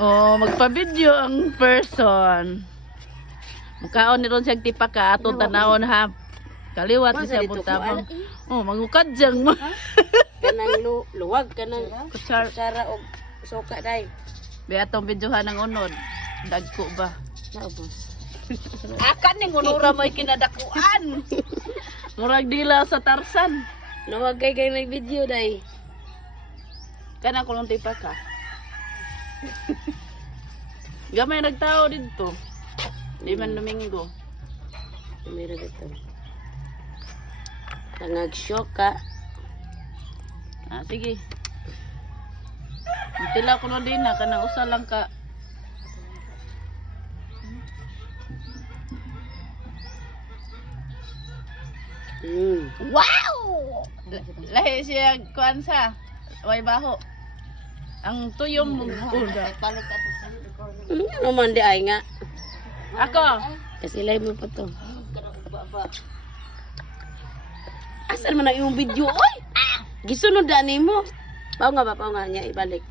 Oh, magpa-video ang person. Mukaon ni ron siya tipa ka atong tanawon ha. Kaliwat ni siya punta. Oh, magukad jang mo. Kanang luwag kanang Kutsara. kutsara og suka day. Be atong videohan ng unod. Dagko ba? Naubos. Akan ning unura may kinadakuan. Murag dila sa Tarzan. Luwag kay nag-video day. Kana ko lang tipa ka. Gamay nagtao dito. Di man Domingo. Meron dito. Tangag syoka. Ah, sige. Tila ko na din na kanang usa lang ka. Wow! Lahi siya kuan sa way baho. Ang tuyom mo kuda. Ano man di ay nga. Ako. Kasi live mo pa to. Asan man ang iyong video? Oy! Gisunod ani mo. Pao nga ba? Pao nga niya ibalik.